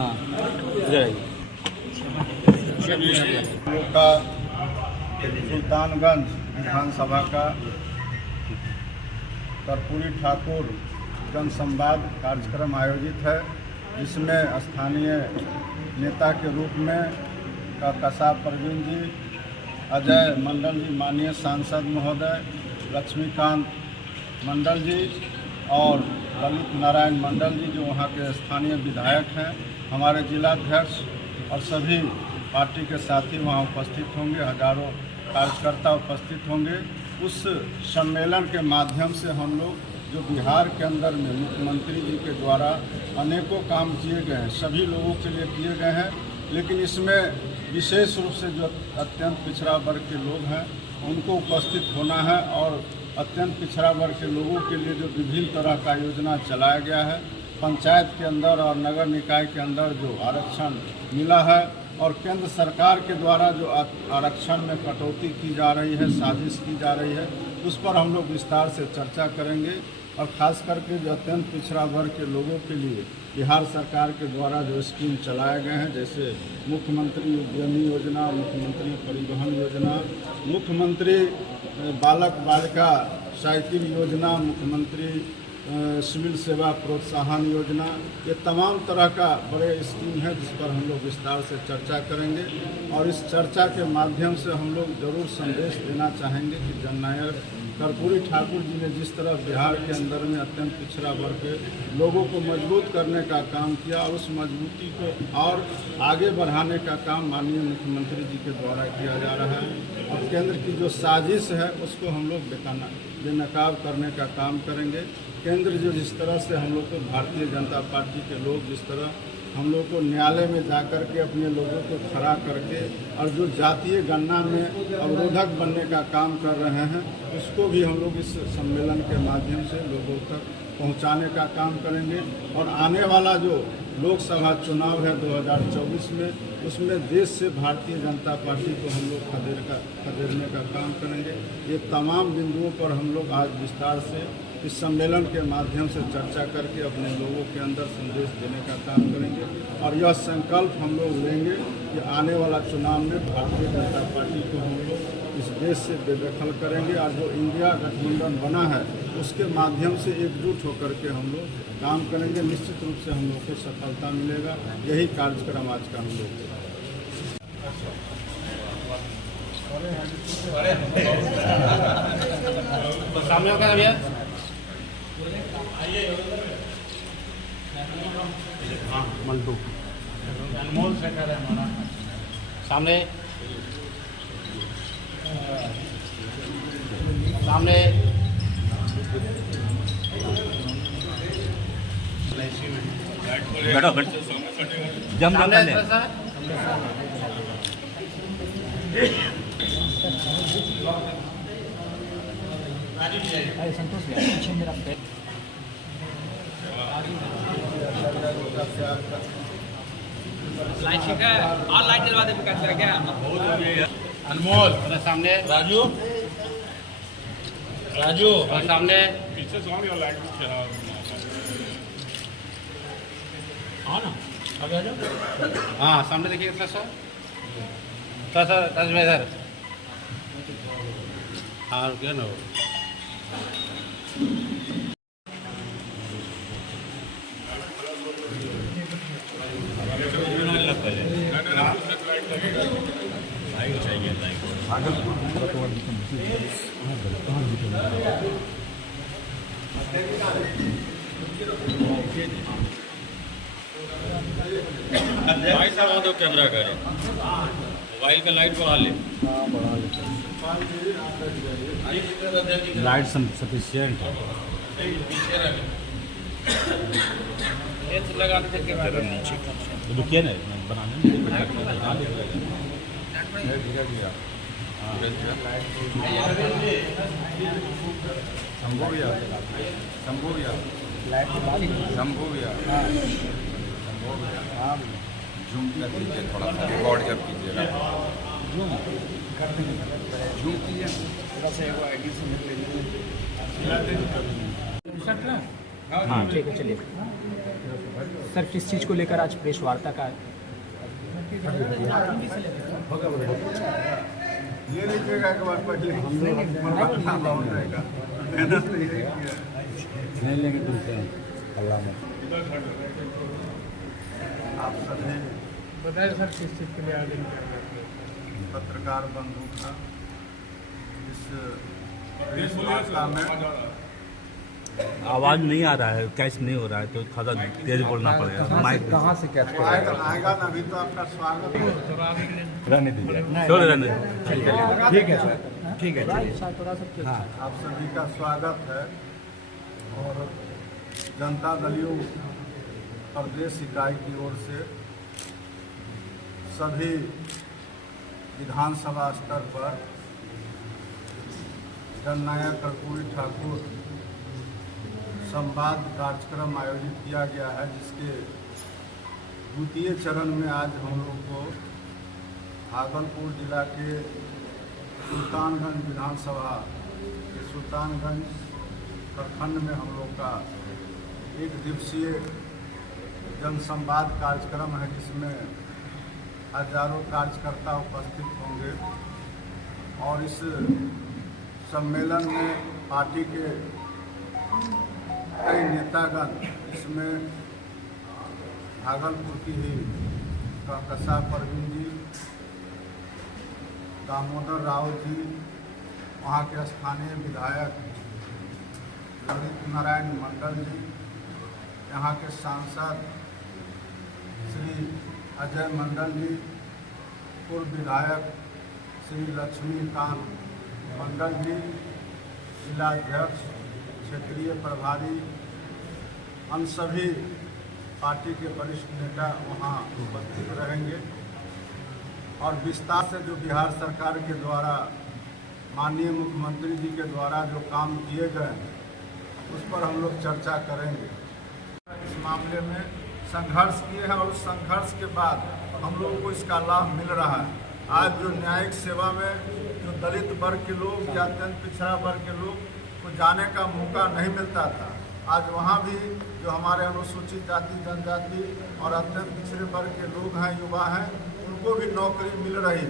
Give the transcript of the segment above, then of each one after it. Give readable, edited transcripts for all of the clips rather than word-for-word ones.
हाँ इधर आइए। का सुल्तानगंज विधानसभा का कर्पूरी ठाकुर जनसंवाद कार्यक्रम आयोजित है, जिसमें स्थानीय नेता के रूप में कसाब परवीन जी, अजय मंडल जी, माननीय सांसद महोदय लक्ष्मीकांत मंडल जी और ललित नारायण मंडल जी जो वहाँ के स्थानीय विधायक हैं, हमारे जिलाध्यक्ष और सभी पार्टी के साथी वहाँ उपस्थित होंगे। हजारों कार्यकर्ता उपस्थित होंगे। उस सम्मेलन के माध्यम से हम लोग जो बिहार के अंदर में मुख्यमंत्री जी के द्वारा अनेकों काम किए गए हैं, सभी लोगों के लिए किए गए हैं, लेकिन इसमें विशेष रूप से जो अत्यंत पिछड़ा वर्ग के लोग हैं उनको उपस्थित होना है और अत्यंत पिछड़ा वर्ग के लोगों के लिए जो विभिन्न तरह का योजना चलाया गया है, पंचायत के अंदर और नगर निकाय के अंदर जो आरक्षण मिला है और केंद्र सरकार के द्वारा जो आरक्षण में कटौती की जा रही है, साजिश की जा रही है, उस पर हम लोग विस्तार से चर्चा करेंगे। और ख़ास करके जो अत्यंत पिछड़ा वर्ग के लोगों के लिए बिहार सरकार के द्वारा जो स्कीम चलाए गए हैं, जैसे मुख्यमंत्री उद्यमी योजना, मुख्यमंत्री परिवहन योजना, मुख्यमंत्री बालक बालिका साइकिल योजना, मुख्यमंत्री सिविल सेवा प्रोत्साहन योजना, ये तमाम तरह का बड़े स्कीम है जिस पर हम लोग विस्तार से चर्चा करेंगे। और इस चर्चा के माध्यम से हम लोग जरूर संदेश देना चाहेंगे कि जननायक कर्पूरी ठाकुर जी ने जिस तरह बिहार के अंदर में अत्यंत पिछड़ा वर्ग के लोगों को मजबूत करने का काम किया और उस मजबूती को और आगे बढ़ाने का काम माननीय मुख्यमंत्री जी के द्वारा किया जा रहा है। और केंद्र की जो साजिश है उसको हम लोग बेनकाब करने का काम करेंगे। केंद्र जो जिस तरह से हम लोग को भारतीय जनता पार्टी के लोग जिस तरह हम लोग को न्यायालय में जाकर के अपने लोगों को खड़ा करके और जो जातीय गणना में अवरोधक बनने का काम कर रहे हैं, उसको भी हम लोग इस सम्मेलन के माध्यम से लोगों तक पहुंचाने का काम करेंगे। और आने वाला जो लोकसभा चुनाव है 2024 में, उसमें देश से भारतीय जनता पार्टी को हम लोग खदेड़ने का काम करेंगे। ये तमाम बिंदुओं पर हम लोग आज विस्तार से इस सम्मेलन के माध्यम से चर्चा करके अपने लोगों के अंदर संदेश देने का काम करेंगे। और यह संकल्प हम लोग लेंगे कि आने वाला चुनाव में भारतीय जनता पार्टी को हम लोग इस देश से बेदखल करेंगे और जो इंडिया गठबंधन बना है उसके माध्यम से एकजुट होकर के हम लोग काम करेंगे। निश्चित रूप से हम लोग को सफलता मिलेगा। यही कार्यक्रम आज का हम लोग सामने होगा भैया, हाँ मल्टू अनमोल से कर हमारा सामने सामने बैठो बैठो जम जम ले संतोष पीछे मेरा लाइट ठीक है और लाइट जलवा दे क्या अनमोल सामने राजू राजू और सामने पीछे लाइट हाँ ना आगे आ जाओ। हाँ सामने देखिए सर इधर हाँ रुकिए ना भाई साहब दो कैमरा करें, मोबाइल का लाइट बढ़ा ले, लाइट सफिशिएंट लगा रुकिए ना बनाने जूम कर दीजिए, थोड़ा सा रिकॉर्ड जब कीजिएगा जूम कीजिए थोड़ा सा। हाँ ठीक है, चलिए सर। किस चीज़ को लेकर आज प्रेस वार्ता का ये लीजिएगा एक बार पहले हम लोग रहेगा मेहनत नहीं किया नहीं लेंगे तुमसे अल्लाह में। आप सभी बताइए सर किस चीज़ के लिए आयोजन कर रहे थे? पत्रकार बंधु का इस प्रेस वार्ता में आवाज़ नहीं आ रहा है, कैच नहीं हो रहा है, तो थोड़ा तेज बोलना पड़ेगा। माइक कहाँ से कैच आएगा ना, अभी तो आपका स्वागत है। रहने दीजिए, छोड़ रहने दीजिए। ठीक है सर, ठीक है चलिए। थोड़ा सा आप सभी का स्वागत है और जनता दलियों प्रदेश इकाई की ओर से सभी विधानसभा स्तर पर जननायक कर्पूरी ठाकुर संवाद कार्यक्रम आयोजित किया गया है, जिसके द्वितीय चरण में आज हम लोग को भागलपुर जिला के सुल्तानगंज विधानसभा के सुल्तानगंज प्रखंड में हम लोग का एक दिवसीय जनसंवाद कार्यक्रम है, जिसमें हजारों कार्यकर्ता उपस्थित होंगे। और इस सम्मेलन में पार्टी के कई नेतागण, इसमें भागलपुर की ही कहकशा परवीन जी, दामोदर राव जी, वहाँ के स्थानीय विधायक ललित नारायण मंडल जी, यहाँ के सांसद श्री अजय मंडल जी, पूर्व विधायक श्री लक्ष्मीकांत मंडल जी, जिलाध्यक्ष, क्षेत्रीय प्रभारी, हम सभी पार्टी के वरिष्ठ नेता वहाँ उपस्थित रहेंगे। और विस्तार से जो बिहार सरकार के द्वारा माननीय मुख्यमंत्री जी के द्वारा जो काम किए गए हैं, उस पर हम लोग चर्चा करेंगे। इस मामले में संघर्ष किए हैं और उस संघर्ष के बाद हम लोगों को इसका लाभ मिल रहा है। आज जो न्यायिक सेवा में जो दलित वर्ग के लोग या अत्यंत पिछड़ा वर्ग के लोग को जाने का मौका नहीं मिलता था, आज वहाँ भी जो हमारे अनुसूचित जाति जनजाति और अत्यंत पिछड़े वर्ग के लोग हैं, युवा हैं, उनको भी नौकरी मिल रही,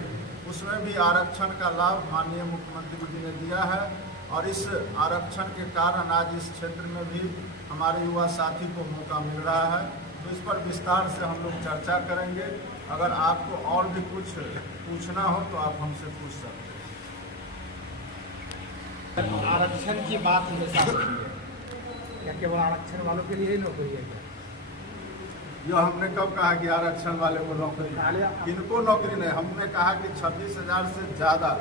उसमें भी आरक्षण का लाभ माननीय मुख्यमंत्री जी ने दिया है। और इस आरक्षण के कारण आज इस क्षेत्र में भी हमारे युवा साथी को मौका मिल रहा है। तो इस पर विस्तार से हम लोग चर्चा करेंगे। अगर आपको और भी कुछ पूछना हो तो आप हमसे पूछ सकते हैं। आरक्षण की बात हमेशा होती है, क्या केवल आरक्षण वालों के लिए ही नौकरी है क्या? जो हमने कब कहा कि आरक्षण वाले को नौकरी, इनको नौकरी नहीं, हमने कहा कि 26,000 से ज़्यादा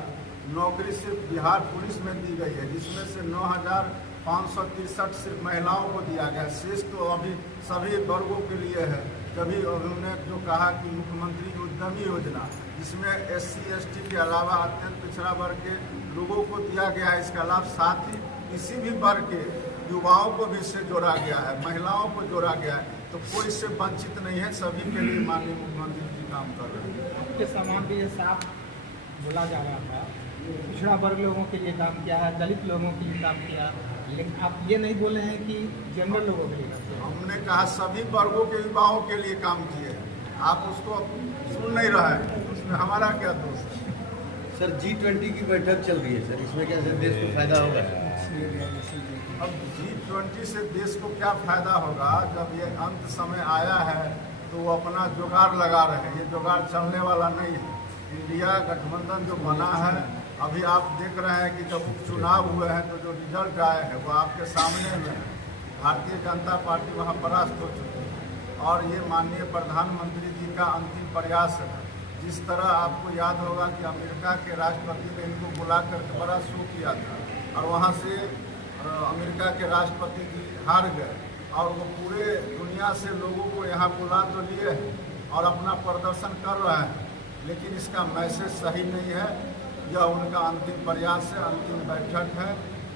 नौकरी सिर्फ बिहार पुलिस में दी गई है, जिसमें से 9,563 सिर्फ महिलाओं को दिया गया। शेष तो अभी सभी वर्गों के लिए है। कभी उन्होंने जो कहा कि मुख्यमंत्री उद्यमी योजना, जिसमें SC ST के अलावा अत्यंत पिछड़ा वर्ग के लोगों को दिया गया है इसका लाभ, साथ ही किसी भी वर्ग के युवाओं को भी इससे जोड़ा गया है, महिलाओं को जोड़ा गया है। तो कोई इससे वंचित नहीं है, सभी के लिए माननीय मुख्यमंत्री जी काम कर रहे हैं। के समान भी ये साफ बोला जा रहा था, पिछड़ा वर्ग लोगों के लिए काम किया है, दलित लोगों के लिए काम किया, लेकिन आप ये नहीं बोले हैं कि जनरल लोगों के लिए काम किया। हमने कहा सभी वर्गों के युवाओं के लिए काम किए हैं, आप उसको सुन नहीं रहे हैं, उसमें हमारा क्या दोष है? सर G20 की बैठक चल रही है सर, इसमें क्या सर देश को फायदा होगा? अब G20 से देश को क्या फायदा होगा? जब ये अंत समय आया है तो वो अपना जुगाड़ लगा रहे हैं, ये जुगाड़ चलने वाला नहीं है। इंडिया गठबंधन जो बना है, अभी आप देख रहे हैं कि जब चुनाव हुए हैं तो जो रिजल्ट आए हैं वो आपके सामने में, भारतीय जनता पार्टी वहाँ परास्त हो चुकी है। और ये माननीय प्रधानमंत्री जी का अंतिम प्रयास है। जिस तरह आपको याद होगा कि अमेरिका के राष्ट्रपति ने इनको बुला करके बड़ा शो किया था और वहाँ से अमेरिका के राष्ट्रपति जी हार गए, और वो पूरे दुनिया से लोगों को यहाँ बुला तो लिए हैं और अपना प्रदर्शन कर रहे हैं, लेकिन इसका मैसेज सही नहीं है। यह उनका अंतिम प्रयास है, अंतिम बैठक है।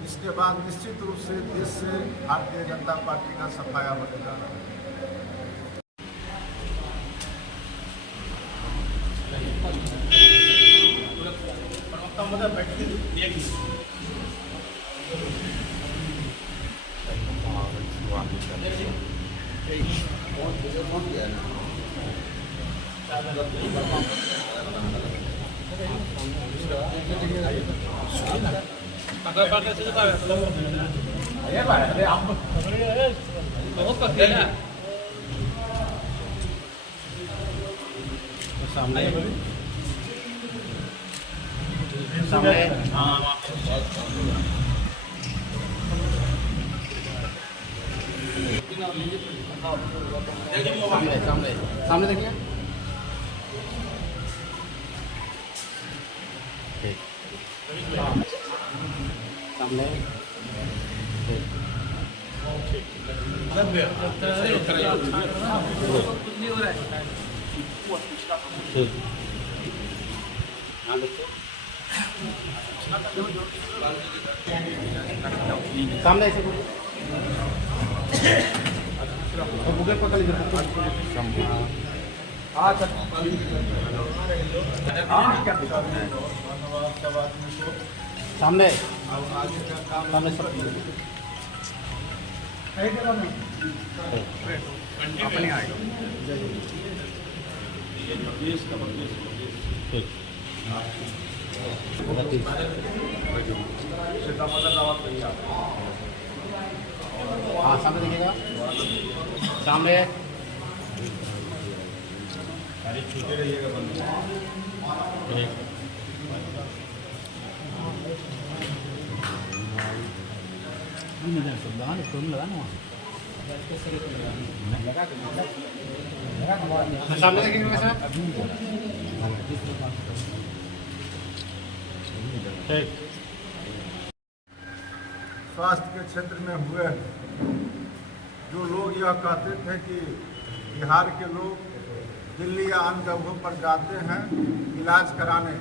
इसके बाद निश्चित रूप से देश से भारतीय जनता पार्टी का सफाया बनेगा। बहुत पक्के ना सामने सामने देखिए। सामने सामने ऐसे बुके पकड़ लीजिए। सामने सामने सब अपने आए हाँ सामने देखिएगा। सामने छूटे रहिएगा बंद। सामने देखिएगा सर। ठीक। स्वास्थ्य के क्षेत्र में हुए जो लोग यह कहते थे कि बिहार के लोग दिल्ली या अन्य जगहों पर जाते हैं इलाज कराने,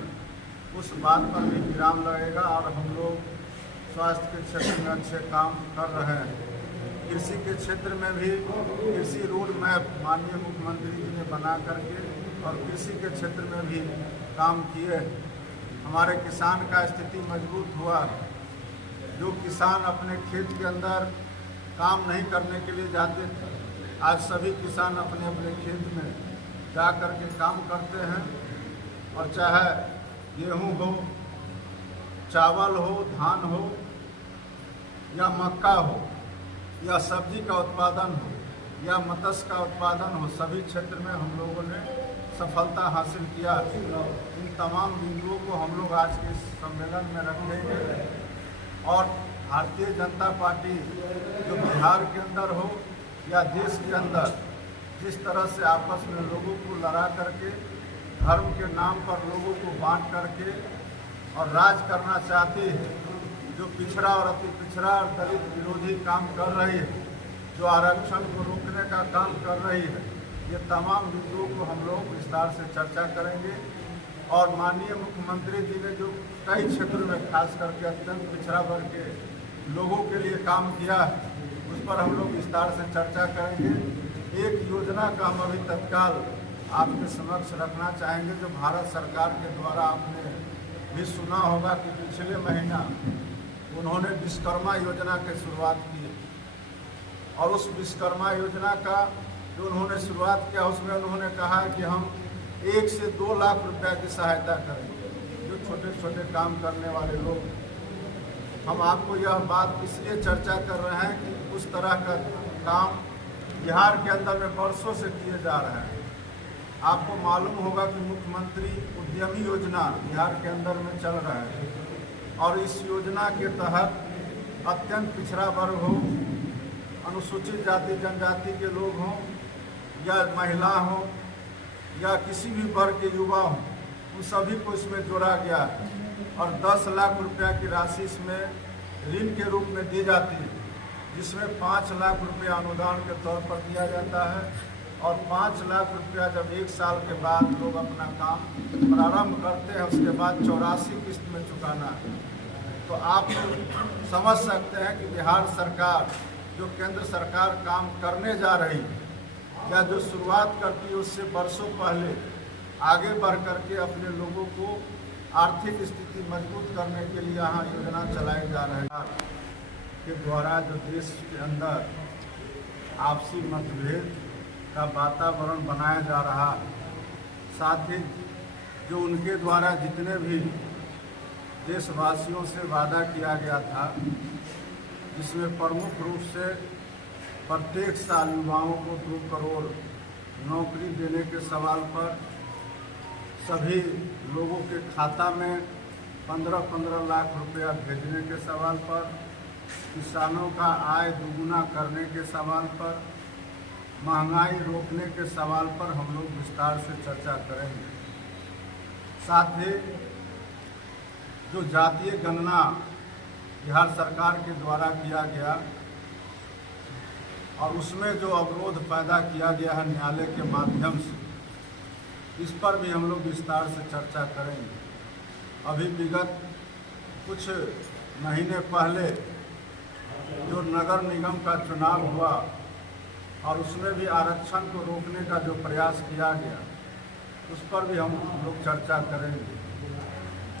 उस बात पर भी विराम लगेगा और हम लोग स्वास्थ्य के क्षेत्र में अच्छे काम कर रहे हैं। कृषि के क्षेत्र में भी कृषि रोड मैप माननीय मुख्यमंत्री जी ने बना करके और कृषि के क्षेत्र में भी काम किए। हमारे किसान का स्थिति मजबूत हुआ। जो किसान अपने खेत के अंदर काम नहीं करने के लिए जाते थे, आज सभी किसान अपने अपने खेत में जा कर के काम करते हैं। और चाहे गेहूं हो, चावल हो, धान हो या मक्का हो या सब्जी का उत्पादन हो या मत्स्य का उत्पादन हो, सभी क्षेत्र में हम लोगों ने सफलता हासिल किया। इन तमाम बिंदुओं को हम लोग आज के सम्मेलन में रखेंगे और भारतीय जनता पार्टी जो बिहार के अंदर हो या देश के अंदर जिस तरह से आपस में लोगों को लड़ा करके, धर्म के नाम पर लोगों को बांट करके और राज करना चाहती है, जो पिछड़ा और अति पिछड़ा और दलित विरोधी काम कर रही है, जो आरक्षण को रोकने का काम कर रही है, ये तमाम बिंदुओं को हम लोग विस्तार से चर्चा करेंगे। और माननीय मुख्यमंत्री जी ने जो कई क्षेत्रों में खास करके अत्यंत पिछड़ा वर्ग के लोगों के लिए काम किया है, उस पर हम लोग विस्तार से चर्चा करेंगे। एक योजना का हम अभी तत्काल आपके समक्ष रखना चाहेंगे, जो भारत सरकार के द्वारा आपने भी सुना होगा कि पिछले महीना उन्होंने विश्वकर्मा योजना की शुरुआत की और उस विश्वकर्मा योजना का जो उन्होंने शुरुआत किया उसमें उन्होंने कहा कि हम 1 से 2 लाख रुपए की सहायता करेंगे जो छोटे छोटे काम करने वाले लोग। हम आपको यह बात इसलिए चर्चा कर रहे हैं कि उस तरह का काम बिहार के अंदर में वर्षों से किए जा रहे हैं। आपको मालूम होगा कि मुख्यमंत्री उद्यमी योजना बिहार के अंदर में चल रहा है और इस योजना के तहत अत्यंत पिछड़ा वर्ग हो, अनुसूचित जाति जनजाति के लोग हों या महिला हों या किसी भी वर्ग के युवा हों, उन सभी को इसमें जोड़ा गया है और 10 लाख रुपया की राशि इसमें ऋण के रूप में दी जाती है, जिसमें 5 लाख रुपया अनुदान के तौर पर दिया जाता है और 5 लाख रुपया जब 1 साल के बाद लोग अपना काम प्रारंभ करते हैं उसके बाद 84 किस्त में चुकाना है। तो आप समझ सकते हैं कि बिहार सरकार जो केंद्र सरकार काम करने जा रही है या जो शुरुआत करती है उससे वर्षों पहले आगे बढ़ करके अपने लोगों को आर्थिक स्थिति मजबूत करने के लिए यहाँ योजना चलाई जा रही है के द्वारा जो देश के अंदर आपसी मतभेद का वातावरण बनाया जा रहा है। साथ ही जो उनके द्वारा जितने भी देशवासियों से वादा किया गया था, जिसमें प्रमुख रूप से प्रत्येक साल युवाओं को 2 करोड़ नौकरी देने के सवाल पर, सभी लोगों के खाता में 15-15 लाख रुपया भेजने के सवाल पर, किसानों का आय दुगुना करने के सवाल पर, महंगाई रोकने के सवाल पर हम लोग विस्तार से चर्चा करेंगे। साथ ही जो जातीय गणना बिहार सरकार के द्वारा किया गया और उसमें जो अवरोध पैदा किया गया है न्यायालय के माध्यम से, इस पर भी हम लोग विस्तार से चर्चा करेंगे। अभी विगत कुछ महीने पहले जो नगर निगम का चुनाव हुआ और उसमें भी आरक्षण को रोकने का जो प्रयास किया गया, उस पर भी हम लोग चर्चा करेंगे।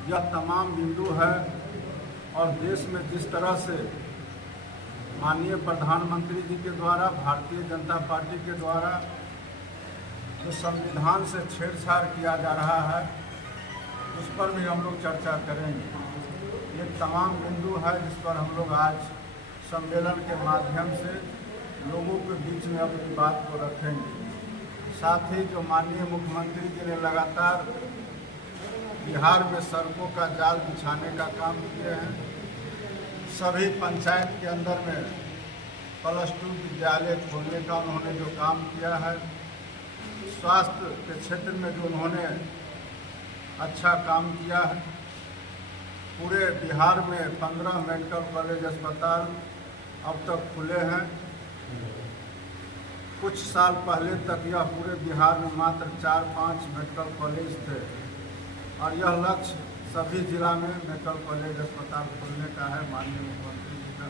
यह तमाम बिंदु है और देश में जिस तरह से माननीय प्रधानमंत्री जी के द्वारा, भारतीय जनता पार्टी के द्वारा जो संविधान से छेड़छाड़ किया जा रहा है, उस पर भी हम लोग चर्चा करेंगे। ये तमाम बिंदु है जिस पर हम लोग आज सम्मेलन के माध्यम से लोगों के बीच में अपनी बात को रखेंगे। साथ ही जो माननीय मुख्यमंत्री जी ने लगातार बिहार में सड़कों का जाल बिछाने का काम किए हैं, सभी पंचायत के अंदर में +2 विद्यालय खोलने का उन्होंने जो काम किया है, स्वास्थ्य के क्षेत्र में जो उन्होंने अच्छा काम किया है, पूरे बिहार में 15 मेडिकल कॉलेज अस्पताल अब तक खुले हैं। कुछ साल पहले तक यह पूरे बिहार में मात्र 4-5 मेडिकल कॉलेज थे और यह लक्ष्य सभी जिला में मेडिकल कॉलेज अस्पताल खोलने का है माननीय मुख्यमंत्री जी का।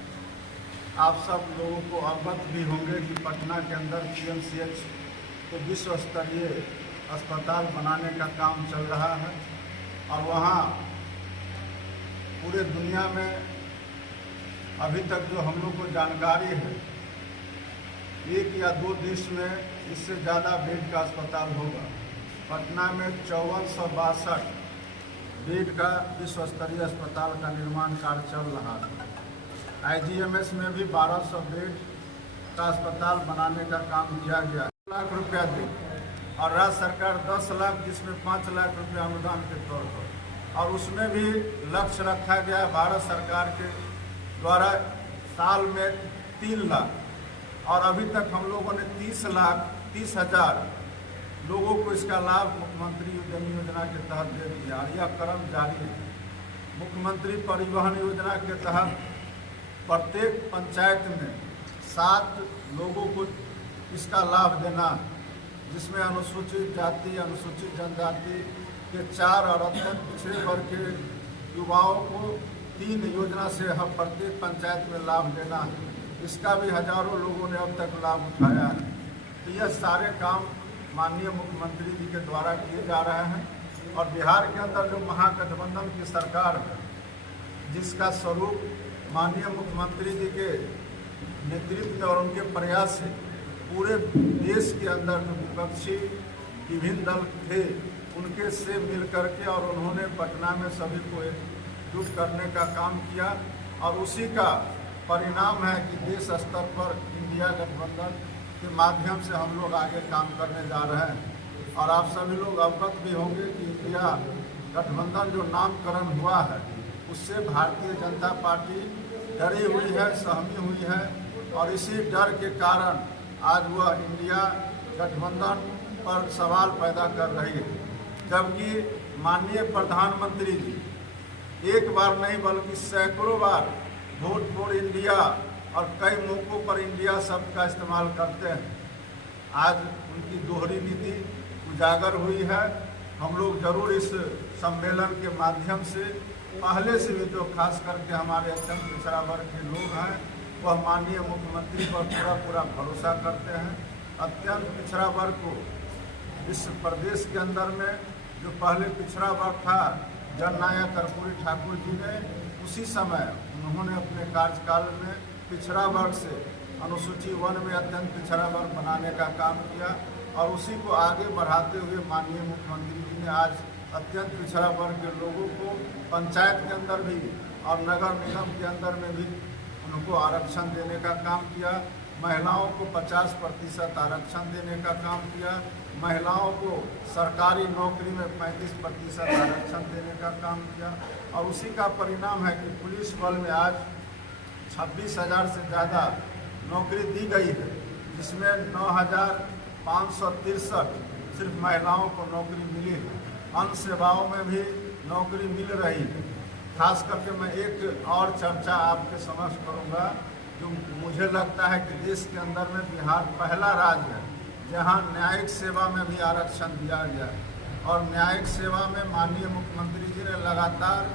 आप सब लोगों को अवगत भी होंगे कि पटना के अंदर PMCH को विश्व स्तरीय अस्पताल बनाने का काम चल रहा है और वहाँ पूरे दुनिया में अभी तक जो हम लोग को जानकारी है, 1 या 2 देश में इससे ज़्यादा बेड का अस्पताल होगा। पटना में 5462 बेड का विश्व स्तरीय अस्पताल का निर्माण कार्य चल रहा है। IGMS में भी 1200 बेड का अस्पताल बनाने का काम किया गया। 1 लाख रुपया दी और राज्य सरकार 10 लाख, जिसमें 5 लाख रुपया अनुदान के तौर पर, और उसमें भी लक्ष्य रखा गया भारत सरकार के द्वारा साल में 3 लाख, और अभी तक हम लोगों ने 30,000 लोगों को इसका लाभ मुख्यमंत्री उद्यमी योजना के तहत दे दिया और यह क्रम जारी है। मुख्यमंत्री परिवहन योजना के तहत प्रत्येक पंचायत में 7 लोगों को इसका लाभ देना, जिसमें अनुसूचित जाति, अनुसूचित जनजाति के 4 और अत्यंत पिछड़े वर्ग के युवाओं को 3 योजना से हम प्रत्येक पंचायत में लाभ देना, इसका भी हजारों लोगों ने अब तक लाभ उठाया है। तो यह सारे काम माननीय मुख्यमंत्री जी के द्वारा किए जा रहे हैं और बिहार के अंदर जो महागठबंधन की सरकार है, जिसका स्वरूप माननीय मुख्यमंत्री जी के नेतृत्व में और उनके प्रयास से पूरे देश के अंदर जो विपक्षी विभिन्न दल थे, उनके से मिल करके और उन्होंने पटना में सभी को एकजुट करने का काम किया और उसी का परिणाम है कि देश स्तर पर इंडिया गठबंधन के माध्यम से हम लोग आगे काम करने जा रहे हैं। और आप सभी लोग अवगत भी होंगे कि इंडिया गठबंधन जो नामकरण हुआ है, उससे भारतीय जनता पार्टी डरी हुई है, सहमी हुई है और इसी डर के कारण आज वह इंडिया गठबंधन पर सवाल पैदा कर रही है। जबकि माननीय प्रधानमंत्री जी एक बार नहीं बल्कि सैकड़ों बार वोट फॉर इंडिया और कई मौक़ों पर इंडिया शब्द का इस्तेमाल करते हैं। आज उनकी दोहरी नीति उजागर हुई है। हम लोग जरूर इस सम्मेलन के माध्यम से पहले से भी जो खास करके हमारे अत्यंत पिछड़ा वर्ग के लोग हैं, वह माननीय मुख्यमंत्री पर पूरा भरोसा करते हैं। अत्यंत पिछड़ा वर्ग को इस प्रदेश के अंदर में जो पहले पिछड़ा वर्ग था, जननायक कर्पूरी ठाकुर जी ने उसी समय उन्होंने अपने कार्यकाल में पिछड़ा वर्ग से अनुसूची 1 में अत्यंत पिछड़ा वर्ग बनाने का काम किया और उसी को आगे बढ़ाते हुए माननीय मुख्यमंत्री जी ने आज अत्यंत पिछड़ा वर्ग के लोगों को पंचायत के अंदर भी और नगर निगम के अंदर में भी उनको आरक्षण देने का काम किया। महिलाओं को 50% आरक्षण देने का काम किया। महिलाओं को सरकारी नौकरी में 35% आरक्षण देने का काम किया। और उसी का परिणाम है कि पुलिस बल में आज 26,000 से ज़्यादा नौकरी दी गई है, जिसमें 9,563 सिर्फ महिलाओं को नौकरी मिली है। अन्य सेवाओं में भी नौकरी मिल रही है। खास करके मैं एक और चर्चा आपके समक्ष करूंगा, जो मुझे लगता है कि देश के अंदर में बिहार पहला राज्य है जहां न्यायिक सेवा में भी आरक्षण दिया गया है। और न्यायिक सेवा में माननीय मुख्यमंत्री जी ने लगातार